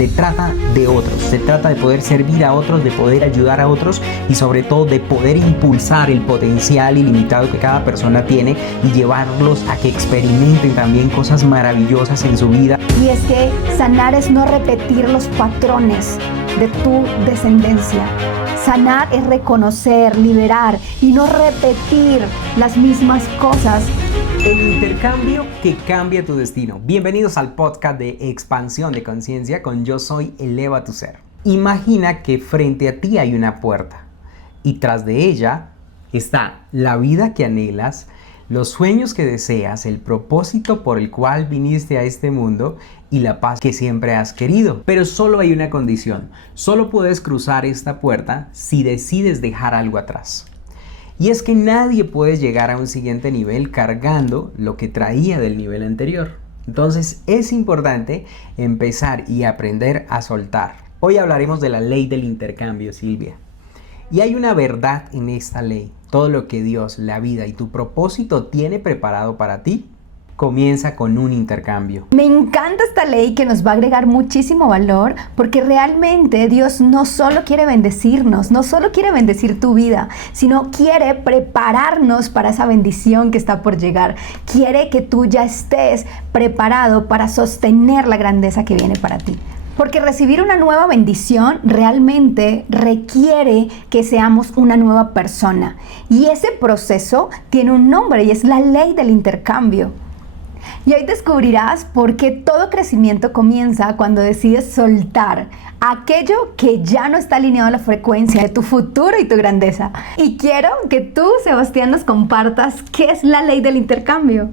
Se trata de otros, se trata de poder servir a otros, de poder ayudar a otros y sobre todo de poder impulsar el potencial ilimitado que cada persona tiene y llevarlos a que experimenten también cosas maravillosas en su vida. Y es que sanar es no repetir los patrones de tu descendencia. Sanar es reconocer, liberar y no repetir las mismas cosas. El intercambio que cambia tu destino. Bienvenidos al podcast de Expansión de Conciencia con Yo Soy Eleva Tu Ser. Imagina que frente a ti hay una puerta y tras de ella está la vida que anhelas, los sueños que deseas, el propósito por el cual viniste a este mundo y la paz que siempre has querido. Pero solo hay una condición. Solo puedes cruzar esta puerta si decides dejar algo atrás. Y es que nadie puede llegar a un siguiente nivel cargando lo que traía del nivel anterior. Entonces es importante empezar y aprender a soltar. Hoy hablaremos de la ley del intercambio, Silvia. Y hay una verdad en esta ley. Todo lo que Dios, la vida y tu propósito tiene preparado para ti, comienza con un intercambio. Me encanta esta ley que nos va a agregar muchísimo valor porque realmente Dios no solo quiere bendecirnos, no solo quiere bendecir tu vida, sino quiere prepararnos para esa bendición que está por llegar. Quiere que tú ya estés preparado para sostener la grandeza que viene para ti. Porque recibir una nueva bendición realmente requiere que seamos una nueva persona. Y ese proceso tiene un nombre y es la ley del intercambio. Y hoy descubrirás por qué todo crecimiento comienza cuando decides soltar aquello que ya no está alineado a la frecuencia de tu futuro y tu grandeza. Y quiero que tú, Sebastián, nos compartas qué es la ley del intercambio.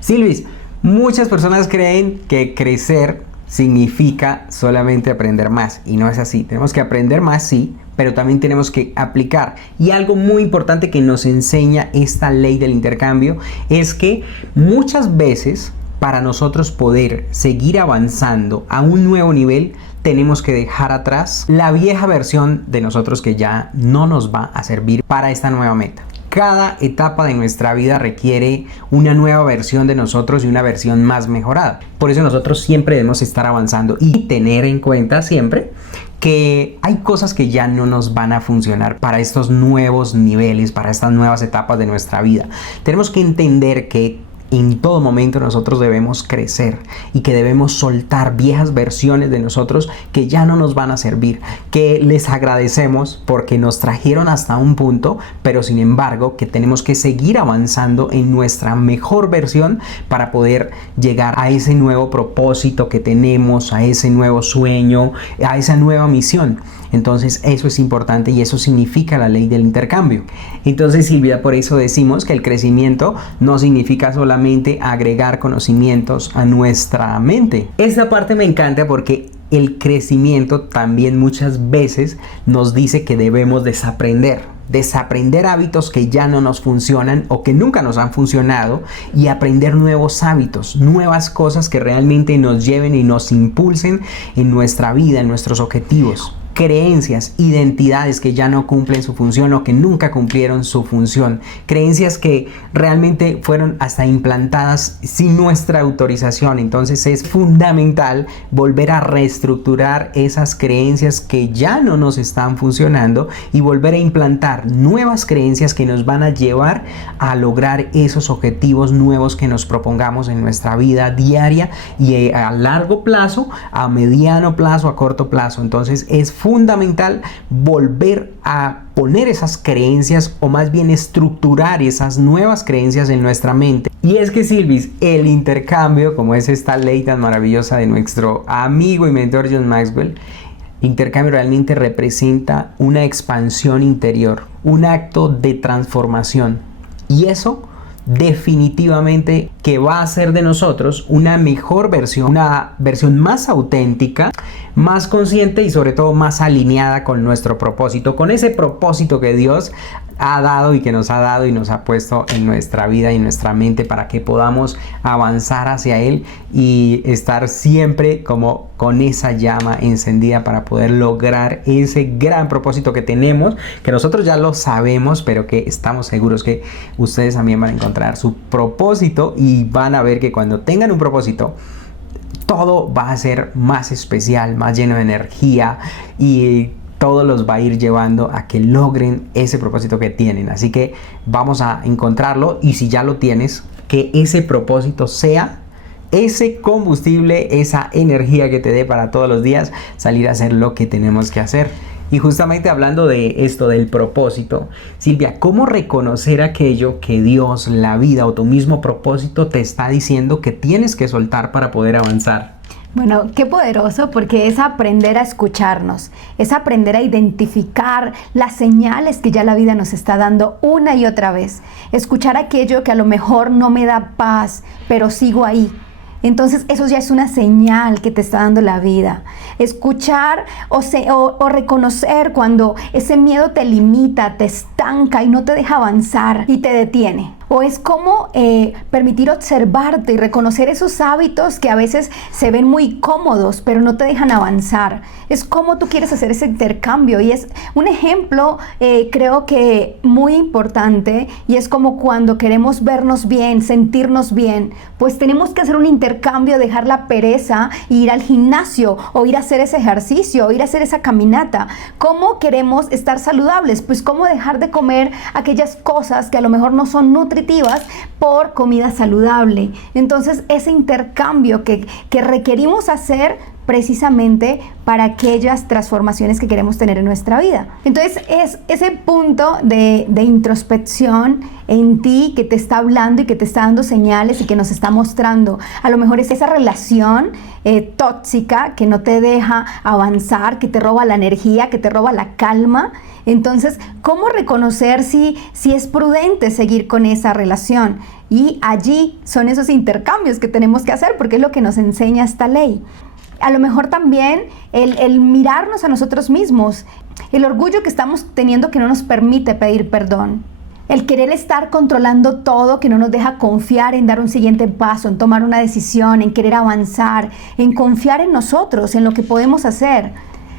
Sí, Luis, muchas personas creen que crecer significa solamente aprender más y no es así. Tenemos que aprender más, sí, pero también tenemos que aplicar. Y algo muy importante que nos enseña esta ley del intercambio es que muchas veces para nosotros poder seguir avanzando a un nuevo nivel tenemos que dejar atrás la vieja versión de nosotros que ya no nos va a servir para esta nueva meta. Cada etapa de nuestra vida requiere una nueva versión de nosotros y una versión más mejorada. Por eso nosotros siempre debemos estar avanzando y tener en cuenta siempre que hay cosas que ya no nos van a funcionar para estos nuevos niveles, para estas nuevas etapas de nuestra vida. Tenemos que entender que en todo momento nosotros debemos crecer y que debemos soltar viejas versiones de nosotros que ya no nos van a servir, que les agradecemos porque nos trajeron hasta un punto, pero sin embargo que tenemos que seguir avanzando en nuestra mejor versión para poder llegar a ese nuevo propósito que tenemos, a ese nuevo sueño, a esa nueva misión. Entonces eso es importante y eso significa la ley del intercambio. Entonces, Silvia, por eso decimos que el crecimiento no significa solamente agregar conocimientos a nuestra mente. Esta parte me encanta porque el crecimiento también muchas veces nos dice que debemos desaprender hábitos que ya no nos funcionan o que nunca nos han funcionado y aprender nuevos hábitos, nuevas cosas que realmente nos lleven y nos impulsen en nuestra vida, en nuestros objetivos. Creencias, identidades que ya no cumplen su función o que nunca cumplieron su función. Creencias que realmente fueron hasta implantadas sin nuestra autorización. Entonces es fundamental volver a reestructurar esas creencias que ya no nos están funcionando y volver a implantar nuevas creencias que nos van a llevar a lograr esos objetivos nuevos que nos propongamos en nuestra vida diaria y a largo plazo, a mediano plazo, a corto plazo. Entonces es fundamental volver a poner esas creencias o más bien estructurar esas nuevas creencias en nuestra mente. Y es que, Silvis, el intercambio, como es esta ley tan maravillosa de nuestro amigo y mentor John Maxwell, intercambio realmente representa una expansión interior, un acto de transformación. Y eso definitivamente que va a hacer de nosotros una mejor versión, una versión más auténtica, más consciente y sobre todo más alineada con nuestro propósito, con ese propósito que Dios ha dado y que nos ha dado y nos ha puesto en nuestra vida y en nuestra mente para que podamos avanzar hacia Él y estar siempre como con esa llama encendida para poder lograr ese gran propósito que tenemos, que nosotros ya lo sabemos, pero que estamos seguros que ustedes también van a encontrar su propósito y van a ver que cuando tengan un propósito, todo va a ser más especial, más lleno de energía y todo los va a ir llevando a que logren ese propósito que tienen. Así que vamos a encontrarlo y si ya lo tienes, que ese propósito sea ese combustible, esa energía que te dé para todos los días salir a hacer lo que tenemos que hacer. Y justamente hablando de esto del propósito, Silvia, ¿cómo reconocer aquello que Dios, la vida o tu mismo propósito te está diciendo que tienes que soltar para poder avanzar? Bueno, qué poderoso, porque es aprender a escucharnos, es aprender a identificar las señales que ya la vida nos está dando una y otra vez. Escuchar aquello que a lo mejor no me da paz, pero sigo ahí. Entonces eso ya es una señal que te está dando la vida. Escuchar o reconocer cuando ese miedo te limita, te estanca y no te deja avanzar y te detiene. O es como permitir observarte y reconocer esos hábitos que a veces se ven muy cómodos, pero no te dejan avanzar. Es como tú quieres hacer ese intercambio y es un ejemplo creo que muy importante, y es como cuando queremos vernos bien, sentirnos bien, pues tenemos que hacer un intercambio, dejar la pereza e ir al gimnasio o ir a hacer ese ejercicio o ir a hacer esa caminata. ¿Cómo queremos estar saludables? Pues cómo dejar de comer aquellas cosas que a lo mejor no son nutritivas por comida saludable. Entonces ese intercambio que requerimos hacer precisamente para aquellas transformaciones que queremos tener en nuestra vida. Entonces es ese punto de introspección en ti que te está hablando y que te está dando señales y que nos está mostrando. A lo mejor es esa relación tóxica que no te deja avanzar, que te roba la energía, que te roba la calma. Entonces, ¿cómo reconocer si es prudente seguir con esa relación? Y allí son esos intercambios que tenemos que hacer, porque es lo que nos enseña esta ley. A lo mejor también el mirarnos a nosotros mismos, el orgullo que estamos teniendo que no nos permite pedir perdón, el querer estar controlando todo que no nos deja confiar en dar un siguiente paso, en tomar una decisión, en querer avanzar, en confiar en nosotros, en lo que podemos hacer.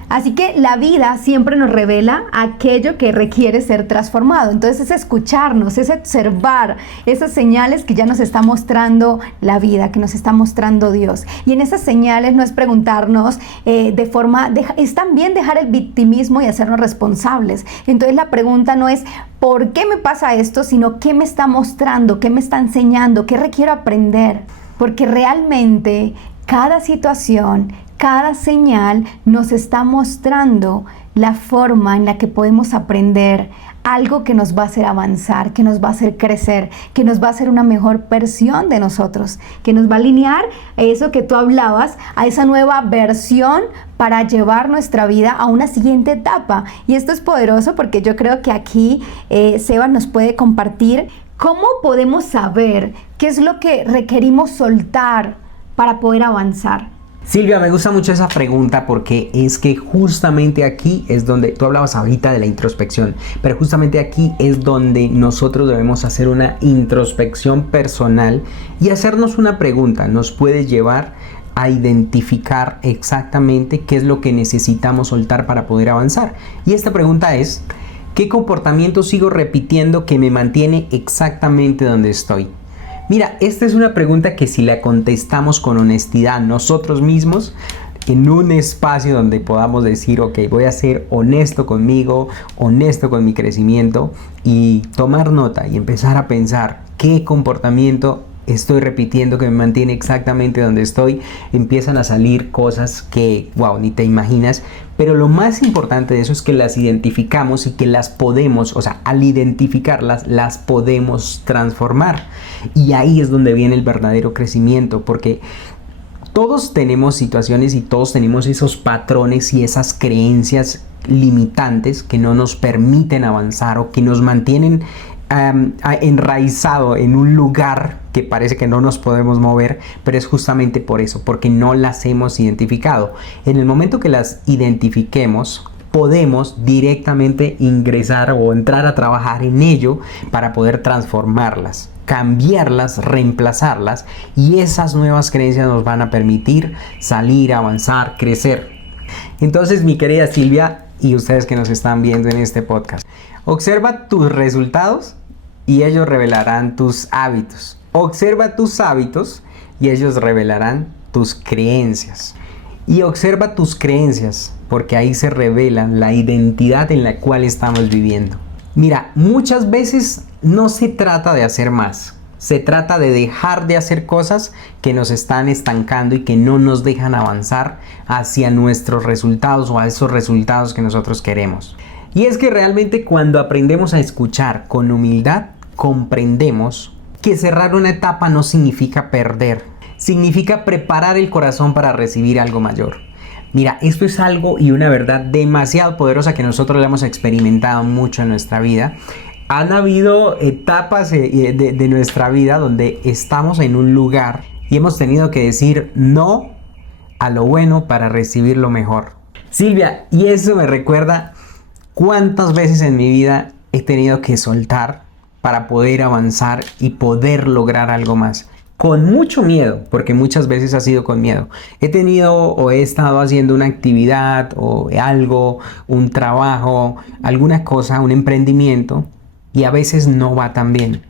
Así que la vida siempre nos revela aquello que requiere ser transformado. Entonces es escucharnos, es observar esas señales que ya nos está mostrando la vida, que nos está mostrando Dios. Y en esas señales no es preguntarnos es también dejar el victimismo y hacernos responsables. Entonces la pregunta no es ¿por qué me pasa esto?, sino ¿qué me está mostrando?, ¿qué me está enseñando?, ¿qué requiero aprender? Porque realmente cada situación, cada señal nos está mostrando la forma en la que podemos aprender algo que nos va a hacer avanzar, que nos va a hacer crecer, que nos va a hacer una mejor versión de nosotros, que nos va a alinear a eso que tú hablabas, a esa nueva versión para llevar nuestra vida a una siguiente etapa. Y esto es poderoso porque yo creo que aquí Seba nos puede compartir cómo podemos saber qué es lo que requerimos soltar para poder avanzar. Silvia, me gusta mucho esa pregunta porque es que justamente aquí es donde, tú hablabas ahorita de la introspección, pero justamente aquí es donde nosotros debemos hacer una introspección personal y hacernos una pregunta. Nos puede llevar a identificar exactamente qué es lo que necesitamos soltar para poder avanzar. Y esta pregunta es, ¿qué comportamiento sigo repitiendo que me mantiene exactamente donde estoy? Mira, esta es una pregunta que si la contestamos con honestidad nosotros mismos, en un espacio donde podamos decir, ok, voy a ser honesto conmigo, honesto con mi crecimiento y tomar nota y empezar a pensar qué comportamiento estoy repitiendo que me mantiene exactamente donde estoy, empiezan a salir cosas que, wow, ni te imaginas. Pero lo más importante de eso es que las identificamos y que las podemos, o sea, al identificarlas, las podemos transformar. Y ahí es donde viene el verdadero crecimiento, porque todos tenemos situaciones y todos tenemos esos patrones y esas creencias limitantes que no nos permiten avanzar o que nos mantienen enraizado en un lugar que parece que no nos podemos mover, pero es justamente por eso, porque no las hemos identificado. En el momento que las identifiquemos, podemos directamente ingresar o entrar a trabajar en ello para poder transformarlas, cambiarlas, reemplazarlas, y esas nuevas creencias nos van a permitir salir, avanzar, crecer. Entonces, mi querida Silvia y ustedes que nos están viendo en este podcast, observa tus resultados y ellos revelarán tus hábitos. Observa tus hábitos y ellos revelarán tus creencias. Y observa tus creencias, porque ahí se revela la identidad en la cual estamos viviendo. Mira, muchas veces no se trata de hacer más. Se trata de dejar de hacer cosas que nos están estancando y que no nos dejan avanzar hacia nuestros resultados o a esos resultados que nosotros queremos. Y es que realmente cuando aprendemos a escuchar con humildad, comprendemos que cerrar una etapa no significa perder. Significa preparar el corazón para recibir algo mayor. Mira, esto es algo y una verdad demasiado poderosa que nosotros la hemos experimentado mucho en nuestra vida. Han habido etapas de nuestra vida donde estamos en un lugar y hemos tenido que decir no a lo bueno para recibir lo mejor. Silvia, y eso me recuerda cuántas veces en mi vida he tenido que soltar para poder avanzar y poder lograr algo más. Con mucho miedo, porque muchas veces ha sido con miedo. He tenido o he estado haciendo una actividad o algo, un trabajo, alguna cosa, un emprendimiento, y a veces no va tan bien.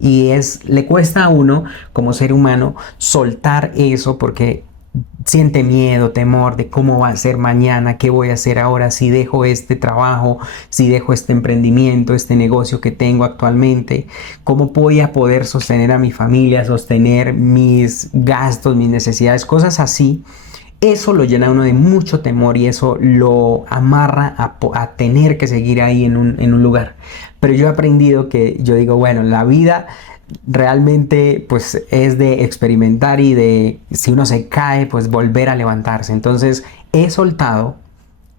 Y le cuesta a uno como ser humano soltar eso porque siente miedo, temor de cómo va a ser mañana, qué voy a hacer ahora si dejo este trabajo, si dejo este emprendimiento, este negocio que tengo actualmente, cómo voy a poder sostener a mi familia, sostener mis gastos, mis necesidades, cosas así. Eso lo llena a uno de mucho temor y eso lo amarra a tener que seguir ahí en un lugar. Pero yo he aprendido que yo digo, bueno, la vida realmente pues es de experimentar y de, si uno se cae, pues volver a levantarse. Entonces he soltado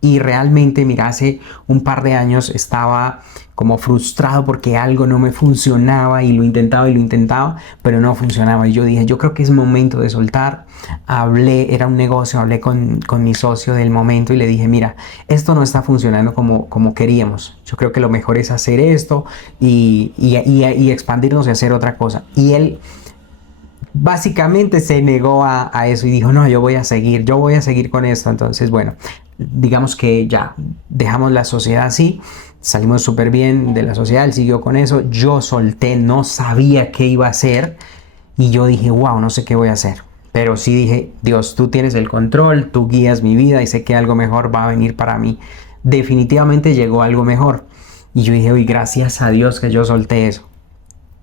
y realmente, mira, hace un par de años estaba como frustrado porque algo no me funcionaba y lo intentaba, pero no funcionaba. Y yo dije, yo creo que es momento de soltar. Era un negocio, hablé con mi socio del momento y le dije, mira, esto no está funcionando como queríamos. Yo creo que lo mejor es hacer esto y expandirnos y hacer otra cosa. Y él básicamente se negó a eso y dijo, no, yo voy a seguir con esto. Entonces, bueno, digamos que ya dejamos la sociedad así, salimos súper bien de la sociedad, él siguió con eso, yo solté, no sabía qué iba a hacer y yo dije, wow, no sé qué voy a hacer. Pero sí dije, Dios, tú tienes el control, tú guías mi vida y sé que algo mejor va a venir para mí. Definitivamente llegó algo mejor. Y yo dije, uy, gracias a Dios que yo solté eso.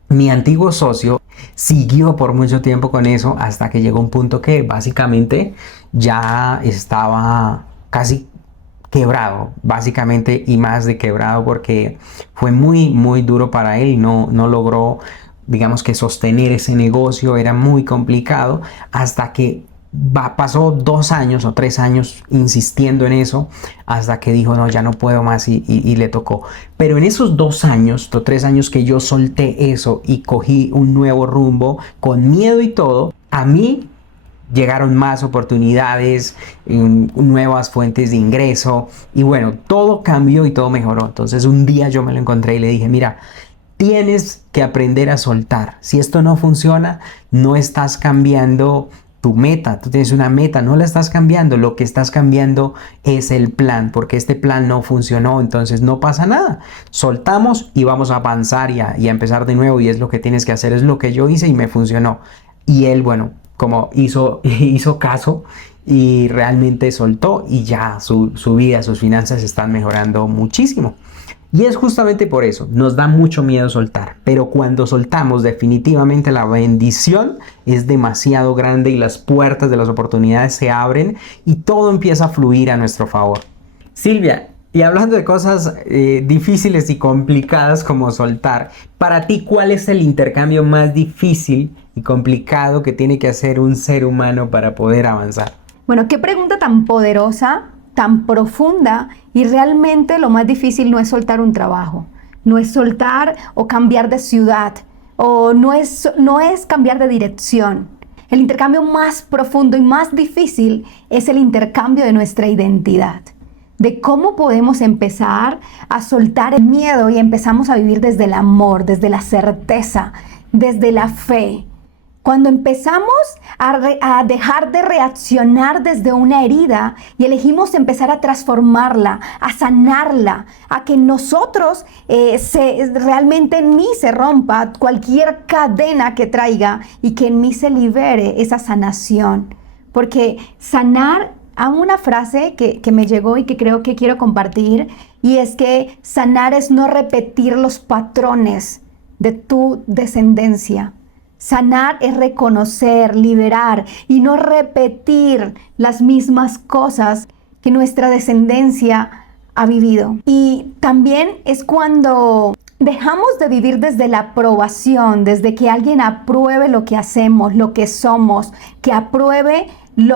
Mi antiguo socio siguió por mucho tiempo con eso hasta que llegó un punto que básicamente ya estaba casi quebrado, básicamente, y más de quebrado porque fue muy, muy duro para él. No logró, digamos que sostener ese negocio, era muy complicado hasta que pasó 2 años o 3 años insistiendo en eso hasta que dijo no, ya no puedo más y le tocó. Pero en esos 2 años o 3 años que yo solté eso y cogí un nuevo rumbo con miedo y todo, a mí llegaron más oportunidades, nuevas fuentes de ingreso y bueno, todo cambió y todo mejoró. Entonces un día yo me lo encontré y le dije, mira, tienes que aprender a soltar. Si esto no funciona, no estás cambiando tu meta. Tú tienes una meta, no la estás cambiando. Lo que estás cambiando es el plan, porque este plan no funcionó. Entonces no pasa nada. Soltamos y vamos a avanzar y a empezar de nuevo. Y es lo que tienes que hacer. Es lo que yo hice y me funcionó. Y él, bueno, como hizo caso y realmente soltó y ya su vida, sus finanzas están mejorando muchísimo. Y es justamente por eso, nos da mucho miedo soltar, pero cuando soltamos definitivamente la bendición es demasiado grande y las puertas de las oportunidades se abren y todo empieza a fluir a nuestro favor. Silvia, y hablando de cosas difíciles y complicadas como soltar, para ti, ¿cuál es el intercambio más difícil y complicado que tiene que hacer un ser humano para poder avanzar? Bueno, qué pregunta tan poderosa, tan profunda, y realmente lo más difícil no es soltar un trabajo, no es soltar o cambiar de ciudad, o no es cambiar de dirección. El intercambio más profundo y más difícil es el intercambio de nuestra identidad, de cómo podemos empezar a soltar el miedo y empezamos a vivir desde el amor, desde la certeza, desde la fe. Cuando empezamos a dejar de reaccionar desde una herida y elegimos empezar a transformarla, a sanarla, a que nosotros realmente en mí se rompa cualquier cadena que traiga y que en mí se libere esa sanación. Porque sanar, a una frase que me llegó y que creo que quiero compartir, y es que sanar es no repetir los patrones de tu descendencia. Sanar es reconocer, liberar y no repetir las mismas cosas que nuestra descendencia ha vivido. Y también es cuando dejamos de vivir desde la aprobación, desde que alguien apruebe lo que hacemos, lo que somos, que apruebe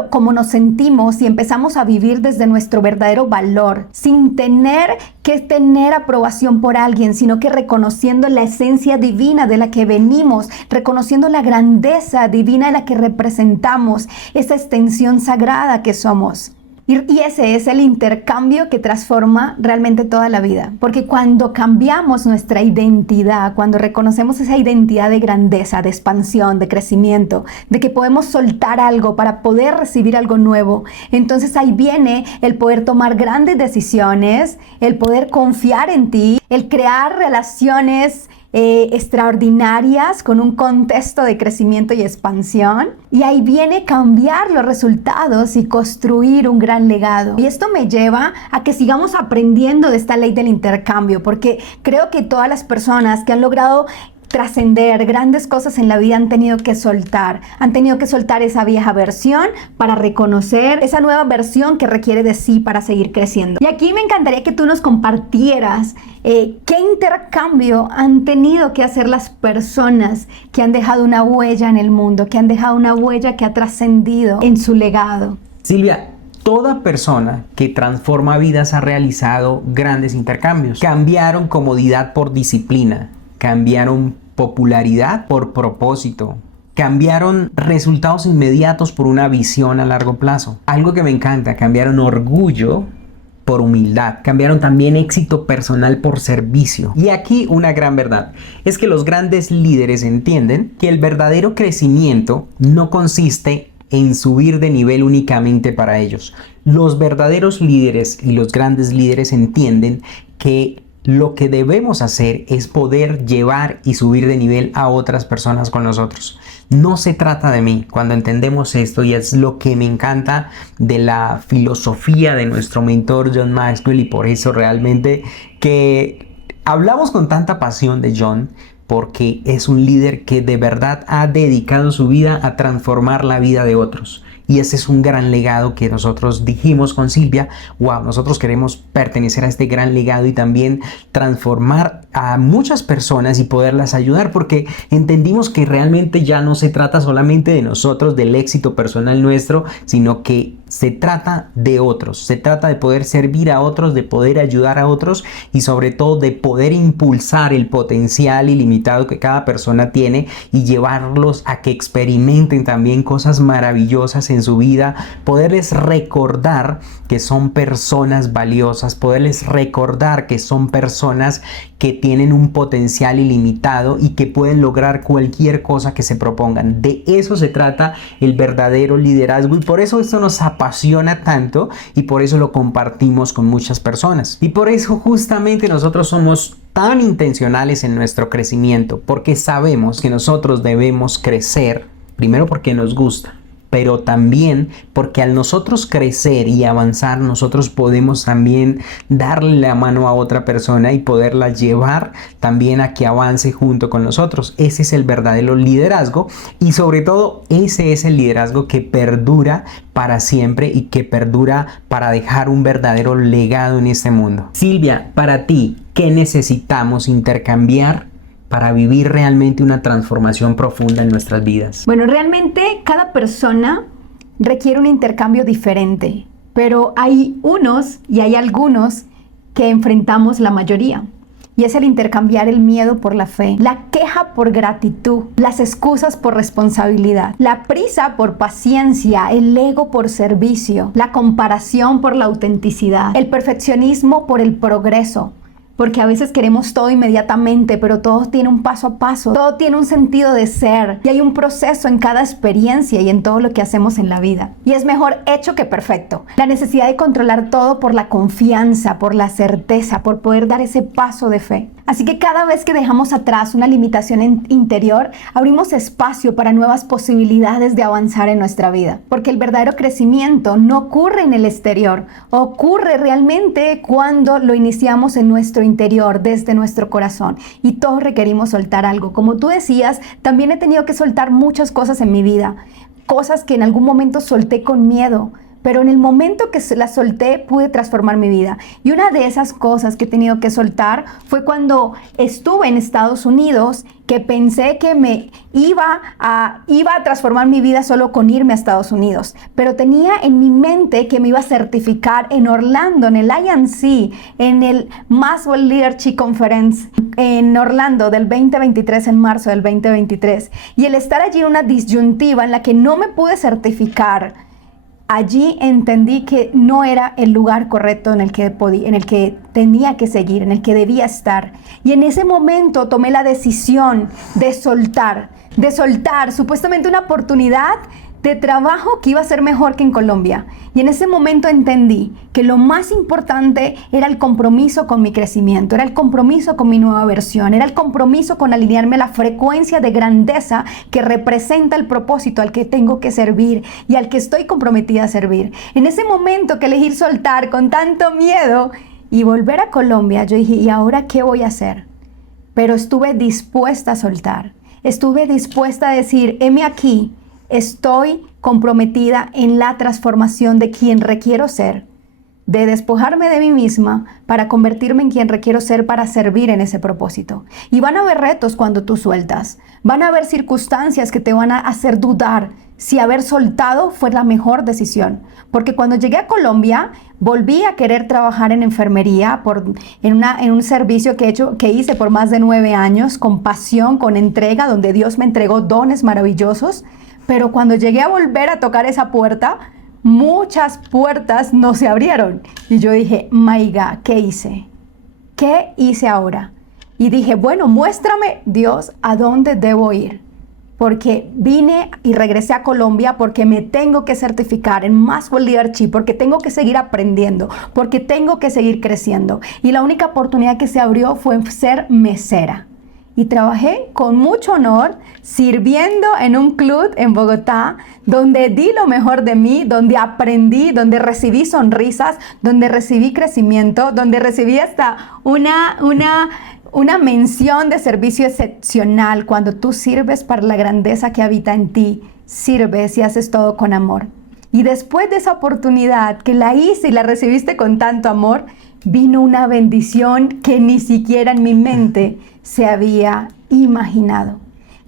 cómo nos sentimos, y empezamos a vivir desde nuestro verdadero valor, sin tener que tener aprobación por alguien, sino que reconociendo la esencia divina de la que venimos, reconociendo la grandeza divina de la que representamos, esa extensión sagrada que somos. Y ese es el intercambio que transforma realmente toda la vida. Porque cuando cambiamos nuestra identidad, cuando reconocemos esa identidad de grandeza, de expansión, de crecimiento, de que podemos soltar algo para poder recibir algo nuevo, entonces ahí viene el poder tomar grandes decisiones, el poder confiar en ti, el crear relaciones extraordinarias con un contexto de crecimiento y expansión, y ahí viene cambiar los resultados y construir un gran legado. Y esto me lleva a que sigamos aprendiendo de esta ley del intercambio, porque creo que todas las personas que han logrado trascender grandes cosas en la vida han tenido que soltar esa vieja versión para reconocer esa nueva versión que requiere de sí para seguir creciendo. Y aquí me encantaría que tú nos compartieras qué intercambio han tenido que hacer las personas que han dejado una huella en el mundo, que han dejado una huella que ha trascendido en su legado. Silvia, toda persona que transforma vidas ha realizado grandes intercambios. Cambiaron comodidad por disciplina. Cambiaron popularidad por propósito. Cambiaron resultados inmediatos por una visión a largo plazo. Algo que me encanta, cambiaron orgullo por humildad. Cambiaron también éxito personal por servicio. Y aquí una gran verdad es que los grandes líderes entienden que el verdadero crecimiento no consiste en subir de nivel únicamente para ellos. Los verdaderos líderes y los grandes líderes entienden que lo que debemos hacer es poder llevar y subir de nivel a otras personas con nosotros. No se trata de mí. Cuando entendemos esto, y es lo que me encanta de la filosofía de nuestro mentor John Maxwell, y por eso realmente que hablamos con tanta pasión de John, porque es un líder que de verdad ha dedicado su vida a transformar la vida de otros. Y ese es un gran legado que nosotros dijimos con Silvia, wow, nosotros queremos pertenecer a este gran legado y también transformar a muchas personas y poderlas ayudar, porque entendimos que realmente ya no se trata solamente de nosotros, del éxito personal nuestro, sino que se trata de otros, se trata de poder servir a otros, de poder ayudar a otros y sobre todo de poder impulsar el potencial ilimitado que cada persona tiene y llevarlos a que experimenten también cosas maravillosas en su vida, poderles recordar que son personas valiosas, poderles recordar que son personas que tienen un potencial ilimitado y que pueden lograr cualquier cosa que se propongan. De eso se trata el verdadero liderazgo, y por eso esto nos apasiona tanto y por eso lo compartimos con muchas personas. Y por eso justamente nosotros somos tan intencionales en nuestro crecimiento, porque sabemos que nosotros debemos crecer, primero porque nos gusta, pero también porque al nosotros crecer y avanzar, nosotros podemos también darle la mano a otra persona y poderla llevar también a que avance junto con nosotros. Ese es el verdadero liderazgo, y sobre todo ese es el liderazgo que perdura para siempre y que perdura para dejar un verdadero legado en este mundo. Silvia, para ti, ¿qué necesitamos intercambiar para vivir realmente una transformación profunda en nuestras vidas? Bueno, realmente cada persona requiere un intercambio diferente, pero hay unos y hay algunos que enfrentamos la mayoría. Y es el intercambiar el miedo por la fe, la queja por gratitud, las excusas por responsabilidad, la prisa por paciencia, el ego por servicio, la comparación por la autenticidad, el perfeccionismo por el progreso. Porque a veces queremos todo inmediatamente, pero todo tiene un paso a paso, todo tiene un sentido de ser, y hay un proceso en cada experiencia y en todo lo que hacemos en la vida. Y es mejor hecho que perfecto. La necesidad de controlar todo por la confianza, por la certeza, por poder dar ese paso de fe. Así que cada vez que dejamos atrás una limitación interior, abrimos espacio para nuevas posibilidades de avanzar en nuestra vida. Porque el verdadero crecimiento no ocurre en el exterior, ocurre realmente cuando lo iniciamos en nuestro interior, desde nuestro corazón. Y todos requerimos soltar algo. Como tú decías, también he tenido que soltar muchas cosas en mi vida. Cosas que en algún momento solté con miedo. Pero en el momento que las solté, pude transformar mi vida. Y una de esas cosas que he tenido que soltar fue cuando estuve en Estados Unidos, que pensé que me iba a transformar mi vida solo con irme a Estados Unidos. Pero tenía en mi mente que me iba a certificar en Orlando, en el INC, en el Maxwell Leadership Conference en Orlando del 2023, en marzo del 2023. Y el estar allí en una disyuntiva en la que no me pude certificar, allí entendí que no era el lugar correcto en el que tenía que seguir, en el que debía estar. Y en ese momento tomé la decisión de soltar supuestamente una oportunidad de trabajo que iba a ser mejor que en Colombia. Y en ese momento entendí que lo más importante era el compromiso con mi crecimiento, era el compromiso con mi nueva versión, era el compromiso con alinearme a la frecuencia de grandeza que representa el propósito al que tengo que servir y al que estoy comprometida a servir. En ese momento que elegí soltar con tanto miedo y volver a Colombia, yo dije, ¿y ahora qué voy a hacer? Pero estuve dispuesta a soltar, estuve dispuesta a decir, heme aquí, estoy comprometida en la transformación de quien requiero ser, de despojarme de mí misma para convertirme en quien requiero ser para servir en ese propósito. Y van a haber retos cuando tú sueltas, van a haber circunstancias que te van a hacer dudar si haber soltado fue la mejor decisión. Porque cuando llegué a Colombia, volví a querer trabajar en enfermería en un servicio que hice por más de 9 años, con pasión, con entrega, donde Dios me entregó dones maravillosos. Pero cuando llegué a volver a tocar esa puerta, muchas puertas no se abrieron. Y yo dije, my God, ¿qué hice? ¿Qué hice ahora? Y dije, bueno, muéstrame, Dios, a dónde debo ir. Porque vine y regresé a Colombia porque me tengo que certificar en Maxwell Leadership, porque tengo que seguir aprendiendo, porque tengo que seguir creciendo. Y la única oportunidad que se abrió fue ser mesera. Y trabajé con mucho honor sirviendo en un club en Bogotá, donde di lo mejor de mí, donde aprendí, donde recibí sonrisas, donde recibí crecimiento, donde recibí hasta una mención de servicio excepcional. Cuando tú sirves para la grandeza que habita en ti, sirves y haces todo con amor. Y después de esa oportunidad que la hice y la recibiste con tanto amor, vino una bendición que ni siquiera en mi mente se había imaginado.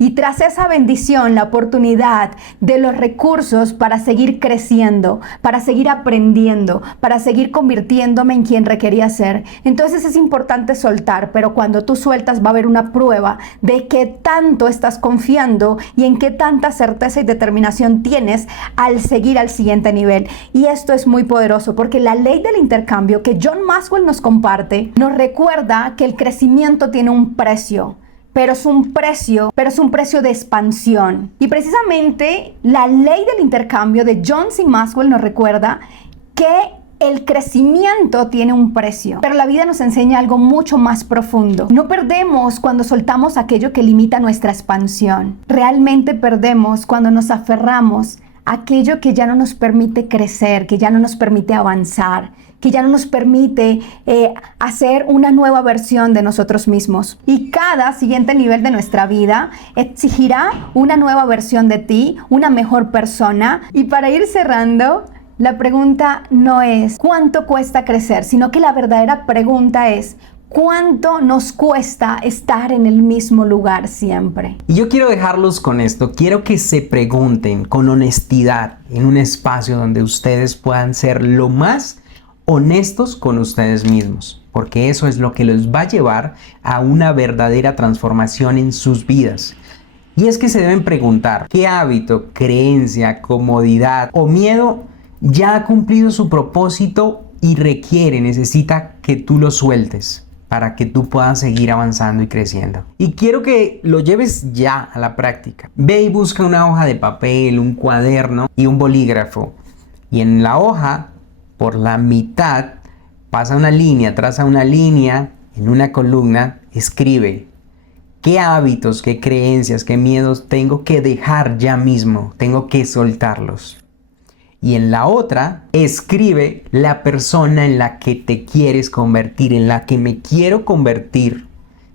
Y tras esa bendición, la oportunidad de los recursos para seguir creciendo, para seguir aprendiendo, para seguir convirtiéndome en quien requería ser. Entonces es importante soltar, pero cuando tú sueltas va a haber una prueba de qué tanto estás confiando y en qué tanta certeza y determinación tienes al seguir al siguiente nivel. Y esto es muy poderoso porque la ley del intercambio que John Maxwell nos comparte nos recuerda que el crecimiento tiene un precio. Pero es un precio de expansión. Y precisamente la ley del intercambio de John C. Maxwell nos recuerda que el crecimiento tiene un precio. Pero la vida nos enseña algo mucho más profundo. No perdemos cuando soltamos aquello que limita nuestra expansión. Realmente perdemos cuando nos aferramos a aquello que ya no nos permite crecer, que ya no nos permite avanzar, que ya no nos permite hacer una nueva versión de nosotros mismos. Y cada siguiente nivel de nuestra vida exigirá una nueva versión de ti, una mejor persona. Y para ir cerrando, la pregunta no es ¿cuánto cuesta crecer? Sino que la verdadera pregunta es ¿cuánto nos cuesta estar en el mismo lugar siempre? Y yo quiero dejarlos con esto. Quiero que se pregunten con honestidad en un espacio donde ustedes puedan ser lo más honestos con ustedes mismos, porque eso es lo que los va a llevar a una verdadera transformación en sus vidas. Y es que se deben preguntar, ¿qué hábito, creencia, comodidad o miedo ya ha cumplido su propósito y necesita que tú lo sueltes para que tú puedas seguir avanzando y creciendo? Y quiero que lo lleves ya a la práctica. Ve y busca una hoja de papel, un cuaderno y un bolígrafo. Y en la hoja, por la mitad, pasa una línea, traza una línea en una columna, escribe qué hábitos, qué creencias, qué miedos tengo que dejar ya mismo, tengo que soltarlos. Y en la otra, escribe la persona en la que te quieres convertir, en la que me quiero convertir,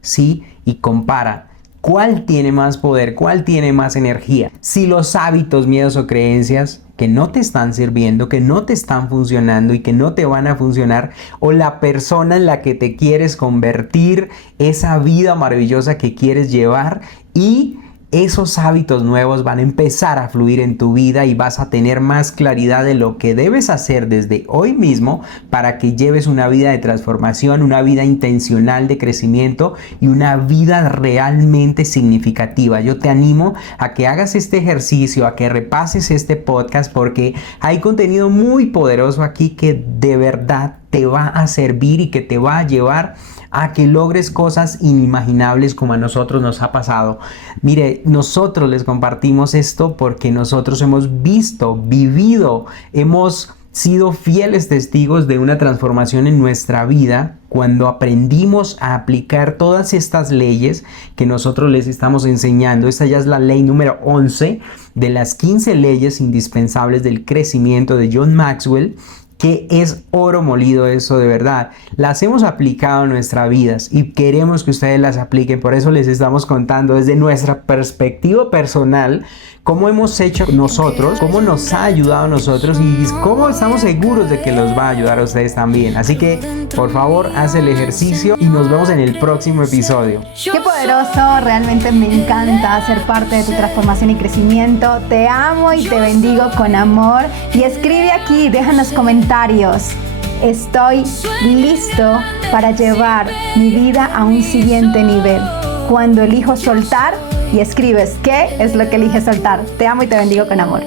¿sí? Y compara. ¿Cuál tiene más poder? ¿Cuál tiene más energía? Si los hábitos, miedos o creencias que no te están sirviendo, que no te están funcionando y que no te van a funcionar, o la persona en la que te quieres convertir, esa vida maravillosa que quieres llevar, y esos hábitos nuevos van a empezar a fluir en tu vida y vas a tener más claridad de lo que debes hacer desde hoy mismo para que lleves una vida de transformación, una vida intencional de crecimiento y una vida realmente significativa. Yo te animo a que hagas este ejercicio, a que repases este podcast, porque hay contenido muy poderoso aquí que de verdad te va a servir y que te va a llevar a que logres cosas inimaginables como a nosotros nos ha pasado. Mire, nosotros les compartimos esto porque nosotros hemos visto, vivido, hemos sido fieles testigos de una transformación en nuestra vida cuando aprendimos a aplicar todas estas leyes que nosotros les estamos enseñando. Esta ya es la ley número 11 de las 15 leyes indispensables del crecimiento de John Maxwell, que es oro molido eso de verdad. Las hemos aplicado en nuestras vidas y queremos que ustedes las apliquen. Por eso les estamos contando desde nuestra perspectiva personal cómo hemos hecho nosotros, cómo nos ha ayudado a nosotros y cómo estamos seguros de que los va a ayudar a ustedes también. Así que, por favor, haz el ejercicio y nos vemos en el próximo episodio. Qué poderoso, realmente me encanta ser parte de tu transformación y crecimiento. Te amo y te bendigo con amor. Y escribe aquí, déjanos comentarios. Estoy listo para llevar mi vida a un siguiente nivel. Cuando elijo soltar, y escribes qué es lo que eliges soltar. Te amo y te bendigo con amor.